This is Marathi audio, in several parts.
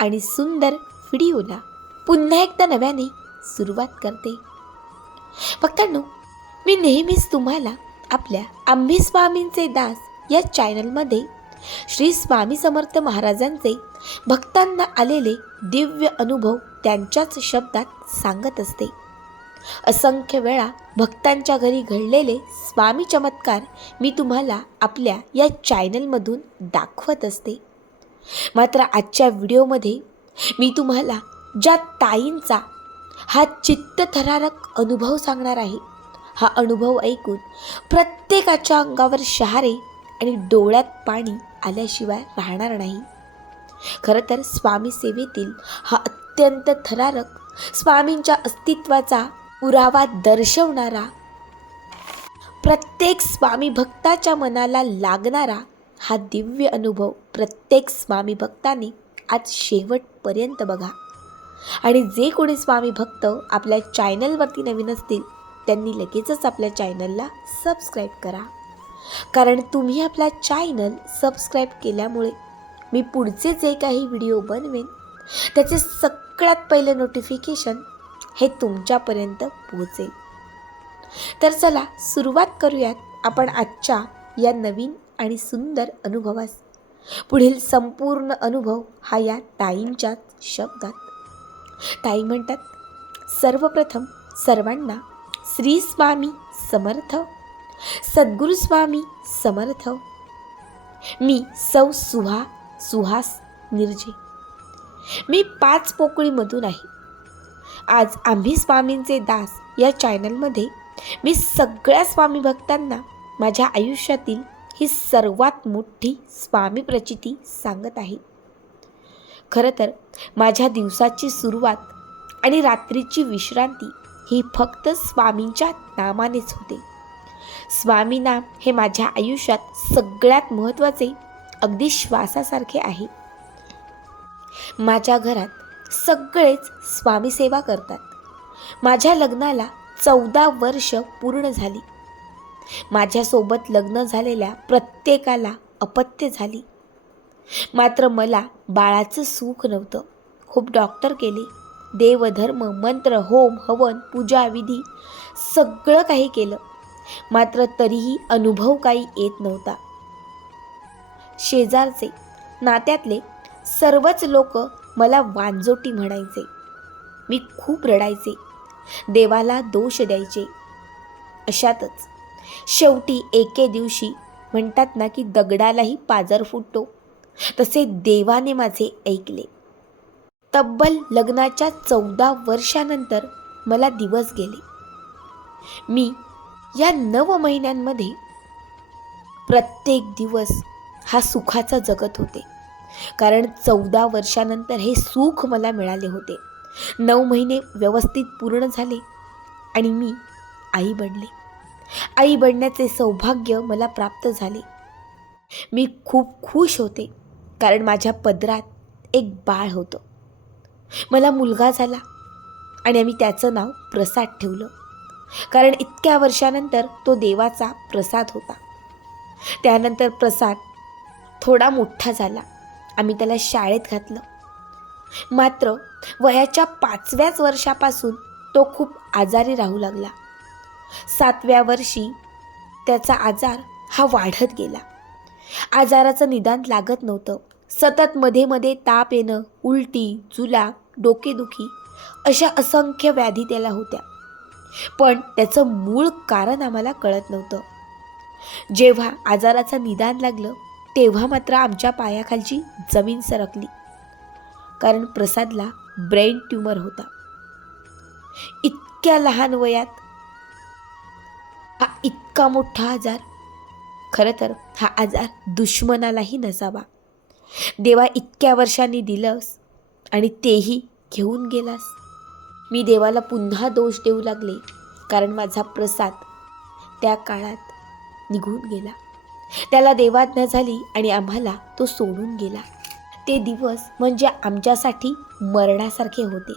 आणि सुंदर व्हिडिओला पुन्हा एकदा नव्याने सुरुवात करते. भक्तांनो मी नेहमीच तुम्हाला आपल्या आम्ही स्वामींचे दास या चॅनलमध्ये श्री स्वामी समर्थ महाराजांचे भक्तांना आलेले दिव्य अनुभव त्यांच्याच शब्दात सांगत असते. असंख्य वेळा भक्तांच्या घरी घडलेले स्वामी चमत्कार मी तुम्हाला आपल्या या चॅनलमधून दाखवत असते. मात्र आजच्या व्हिडिओमध्ये मी तुम्हाला ज्या ताईंचा हा चित्तथरारक अनुभव सांगणार आहे हा अनुभव ऐकून प्रत्येकाच्या अंगावर शहारे आणि डोळ्यात पाणी आल्याशिवाय राहणार नाही. खरं तर स्वामी सेवेतील हा अत्यंत थरारक स्वामींच्या अस्तित्वाचा पुरावा दर्शवणारा प्रत्येक स्वामी भक्ताच्या मनाला लागणारा हा दिव्य अनुभव प्रत्येक स्वामी भक्तांनी आज शेवटपर्यंत बघा. आणि जे कोणी स्वामी भक्त आपल्या चॅनलवरती नवीन असतील त्यांनी लगेचच आपल्या चॅनलला सबस्क्राईब करा. कारण तुम्ही आपला चॅनल सबस्क्राईब केल्यामुळे मी पुढचे जे काही व्हिडिओ बनवेन त्याचे सगळ्यात पहिलं नोटिफिकेशन हे तुमच्यापर्यंत पोहोचेल. तर चला सुरुवात करूयात आपण आजच्या या नवीन आणि सुंदर अनुभवास. पुढील संपूर्ण अनुभव हा या ताईंच्याच शब्दात. ताई म्हणतात सर्वप्रथम सर्वांना श्री स्वामी समर्थ सद्गुरुस्वामी समर्थ. मी सौ सुहा सुहास निर्जे. मी पाच पोकळीमधून आहे. आज आम्ही स्वामींचे दास या चॅनलमध्ये मी सगळ्या स्वामी भक्तांना माझ्या आयुष्यातील ही सर्वात मोठी स्वामी प्रचिती सांगत आहे. खरं तर माझ्या दिवसाची सुरुवात आणि रात्रीची विश्रांती ही फक्त स्वामींच्या नामानेच होते. स्वामी नाम हे माझ्या आयुष्यात सगळ्यात महत्त्वाचे अगदी श्वासासारखे आहे. माझ्या घरात सगळेच स्वामी सेवा करतात. माझ्या लग्नाला चौदा वर्ष पूर्ण झाली. माझ्यासोबत लग्न झालेल्या प्रत्येकाला अपत्य झाली. मात्र मला बाळाचं सुख नव्हतं. खूप डॉक्टर केले. देवधर्म मंत्र होम हवन पूजा विधी सगळं काही केलं. मात्र तरीही अनुभव काही येत नव्हता. शेजारचे नात्यातले सर्वच लोक मला वांजोटी म्हणायचे. मी खूप रडायचे. देवाला दोष द्यायचे. अशातच शेवटी एके दिवशी म्हणतात ना की दगडालाही पाजर फुटतो. तसे देवाने माझे ऐकले. तब्बल लग्नाच्या चौदा वर्षानंतर मला दिवस गेले. मी या नव महिन्यांमध्ये प्रत्येक दिवस हा सुखाचा जगत होते. कारण चौदा वर्षानंतर हे सुख मला मिळाले होते. नऊ महिने व्यवस्थित पूर्ण झाले आणि मी आई बनले. आई बनण्याचे सौभाग्य मला प्राप्त झाले. मी खूप खुश होते कारण माझ्या पदरात एक बाळ होतं. मला मुलगा झाला आणि आम्ही त्याचं नाव प्रसाद ठेवलं कारण इतक्या वर्षानंतर तो देवाचा प्रसाद होता. त्यानंतर प्रसाद थोडा मोठा झाला. आम्ही त्याला शाळेत घातलं. मात्र वयाच्या पाचव्याच वर्षापासून तो खूप आजारी राहू लागला. सातव्या वर्षी त्याचा आजार हा वाढत गेला. आजाराचं निदान लागत नव्हतं. सतत मध्ये मध्ये ताप येणं उलटी जुलाब डोकेदुखी अशा असंख्य व्याधी त्याला होत्या. पण त्याचं मूळ कारण आम्हाला कळत नव्हतं. जेव्हा आजाराचं निदान लागलं तेव्हा मात्र आमच्या पायाखालची जमीन सरकली. कारण प्रसादला ब्रेन ट्यूमर होता. इतक्या लहान वयात इतका मोठा आजार. खरं तर हा आजार दुश्मनालाही नसावा. देवा इतक्या वर्षांनी दिलंस आणि तेही घेऊन गेलास. मी देवाला पुन्हा दोष देऊ लागले कारण माझा प्रसाद त्या काळात निघून गेला. त्याला देवाज्ञा झाली आणि आम्हाला तो सोडून गेला. ते दिवस म्हणजे आमच्यासाठी मरणासारखे होते.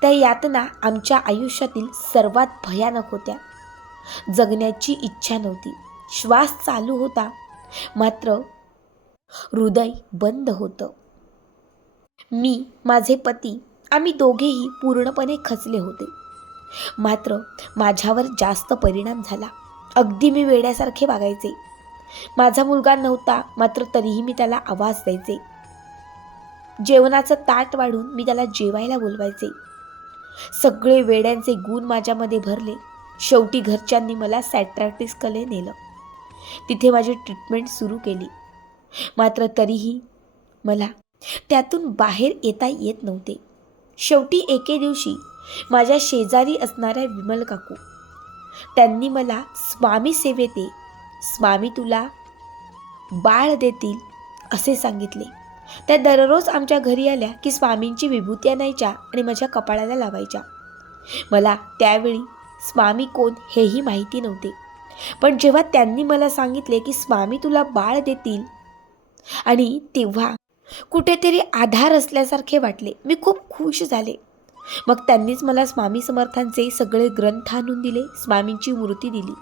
त्या यातना आमच्या आयुष्यातील सर्वात भयानक होत्या. जगण्याची इच्छा नव्हती. श्वास चालू होता मात्र हृदय बंद होतं. मी माझे पती आम्ही दोघेही पूर्णपणे खचले होते. मात्र माझ्यावर जास्त परिणाम झाला. अगदी मी वेड्यासारखे वागायचे. माझा मुलगा नव्हता मात्र तरीही मी त्याला आवाज द्यायचे. जेवणाचं ताट वाढून मी त्याला जेवायला बोलवायचे. सगळे वेड्यांचे गुण माझ्यामध्ये भरले. शेवटी घरच्यांनी मला सॅट्रॅटिसकडे नेलं. तिथे माझी ट्रीटमेंट सुरू केली. मात्र तरीही मला त्यातून बाहेर येता येत नव्हते. शेवटी एके दिवशी माझ्या शेजारी असणाऱ्या विमल काकू त्यांनी मला स्वामी सेवेते स्वामी तुला बाळ देतील असे सांगितले. त्या दररोज आमच्या घरी आल्या की स्वामींची विभूती आणायच्या आणि माझ्या कपाळाला लावायच्या. मला त्यावेळी स्वामी कोण हेही माहिती नव्हते. पण जेव्हा त्यांनी मला सांगितले की स्वामी तुला बाळ देतील आणि तेव्हा कुठेतरी आधार असल्यासारखे वाटले. मी खूप खुश झाले. मग त्यांनीच मला स्वामी समर्थांचे सगळे ग्रंथ आणून दिले स्वामींची मूर्ती दिली.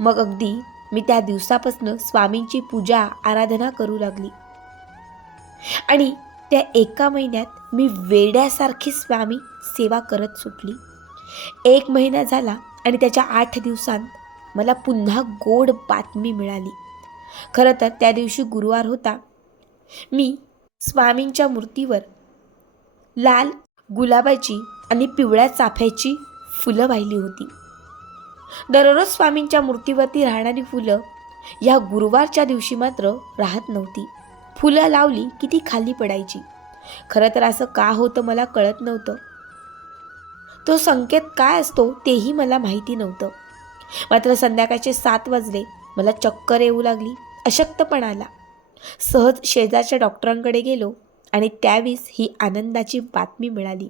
मग अगदी मी त्या दिवसापासून स्वामींची पूजा आराधना करू लागली. आणि त्या एका महिन्यात मी वेड्यासारखी स्वामी सेवा करत सुटली. एक महिना झाला आणि त्याच्या आठ दिवसांत मला पुन्हा गोड बातमी मिळाली. खरं तर त्या दिवशी गुरुवार होता. मी स्वामींच्या मूर्तीवर लाल गुलाबाची आणि पिवळ्या चाफ्याची फुलं वाहिली होती. दररोज स्वामींच्या मूर्तीवरती राहणारी फुलं या गुरुवारच्या दिवशी मात्र राहत नव्हती. फुलं लावली की ती खाली पडायची. खरं तर असं का होतं मला कळत नव्हतं. तो संकेत काय असतो तेही मला माहिती नव्हतं. मात्र संध्याकाळचे सात वाजले मला चक्कर येऊ लागली अशक्तपणा आला सहज शेजारच्या डॉक्टरांकडे गेलो आणि त्यावेळेस ही आनंदाची बातमी मिळाली.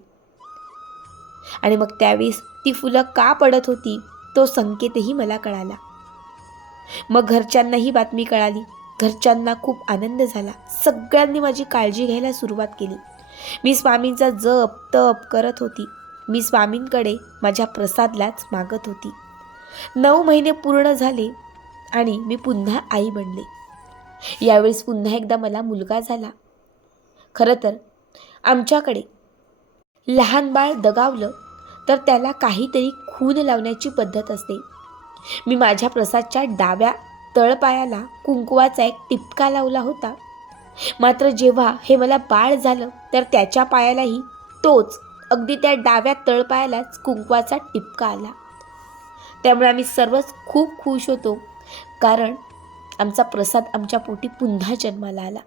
आणि मग त्यावेळेस ती फुलं का पडत होती तो संकेतही मला कळाला. मग घरच्यांना बातमी कळाली. घरच्यांना खूप आनंद झाला. सगळ्यांनी माझी काळजी घ्यायला सुरुवात केली. मी स्वामींचा जप तप करत होती. मी स्वामींकडे माझ्या प्रसादलाच मागत होती. नऊ महिने पूर्ण झाले आणि मी पुन्हा आई बनले. यावेळेस पुन्हा एकदा मला मुलगा झाला. खरं तर आमच्याकडे लहान बाळ दगावलं तर त्याला काहीतरी खून लावण्याची पद्धत असते. मी माझ्या प्रसादच्या डाव्या तळपायाला कुंकुवाचा एक टिपका लावला होता. मात्र जेव्हा हे मला बाळ झालं तर त्याच्या पायालाही तोच अगदी त्या डाव्या तळपायालाच कुंकवाचा टिपका आला. त्यामुळे आम्ही सर्वच खूप खुश होतो. कारण आमचा प्रसाद आमच्या पोटी पुन्हा जन्माला आला.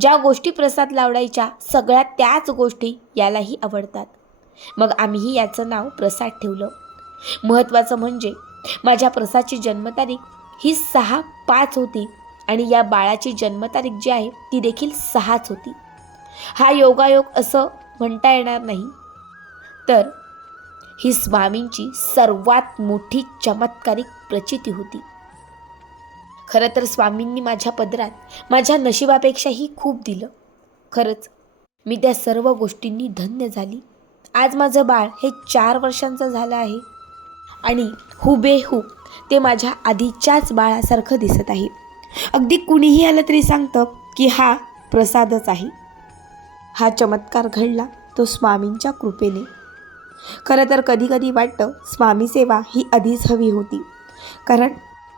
ज्या गोष्टी प्रसाद लावडायच्या सगळ्या त्याच गोष्टी यालाही आवडतात. मग आम्हीही याचं नाव प्रसाद ठेवलं. महत्त्वाचं म्हणजे माझ्या प्रसादची जन्मतारीख ही सहा पाच होती आणि या बाळाची जन्मतारीख जी आहे ती देखील सहाच होती. हा योगायोग असं म्हणता येणार नाही. तर ही स्वामींची सर्वात मोठी चमत्कारिक प्रचिती होती. खरं तर स्वामींनी माझ्या पदरात माझ्या नशिबापेक्षाही खूप दिलं. खरंच मी त्या सर्व गोष्टींनी धन्य झाली. आज माझं बाळ हे चार वर्षांचं झालं आहे आणि हुबेहूब ते माझ्या आधीच्याच बाळासारखं दिसत आहे. अगदी कुणीही आलं तरी सांगतं की हा प्रसादच आहे. हा चमत्कार घडला तो स्वामींच्या कृपेने. खरं तर कधीकधी वाटतं स्वामी सेवा ही आधीच हवी होती. कारण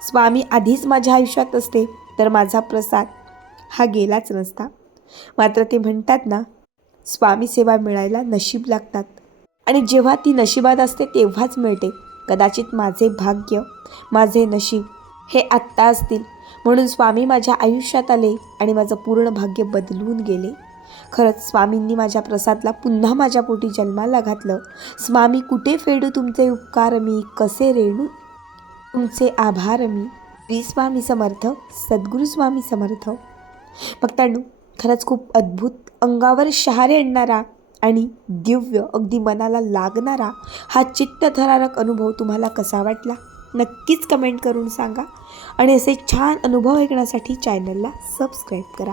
स्वामी आधीच माझ्या आयुष्यात असते तर माझा प्रसाद हा गेलाच नसता. मात्र ते म्हणतात ना स्वामी सेवा मिळायला नशीब लागतात. आणि जेव्हा ती नशिबात असते तेव्हाच मिळते. कदाचित माझे भाग्य माझे नशीब हे आत्ता असतील. म्हणून स्वामी माझ्या आयुष्यात आले आणि माझं पूर्ण भाग्य बदलून गेले. खरंच स्वामींनी माझ्या प्रसादला पुन्हा माझ्या पोटी जन्माला घातलं. स्वामी कुठे फेडू तुमचे उपकार मी? कसे रेणू? तुमचे आभार मी. श्री स्वामी समर्थ सद्गुरू स्वामी समर्थ. भक्तांडू खरंच खूप अद्भुत अंगावर शहारे आणणारा आणि दिव्य अगदी मनाला लागणारा हा चित्तथरारक अनुभव तुम्हाला कसा वाटला? नक्कीच कमेंट करून सांगा आणि असे छान अनुभव ऐकण्यासाठी चॅनलला सबस्क्राईब करा.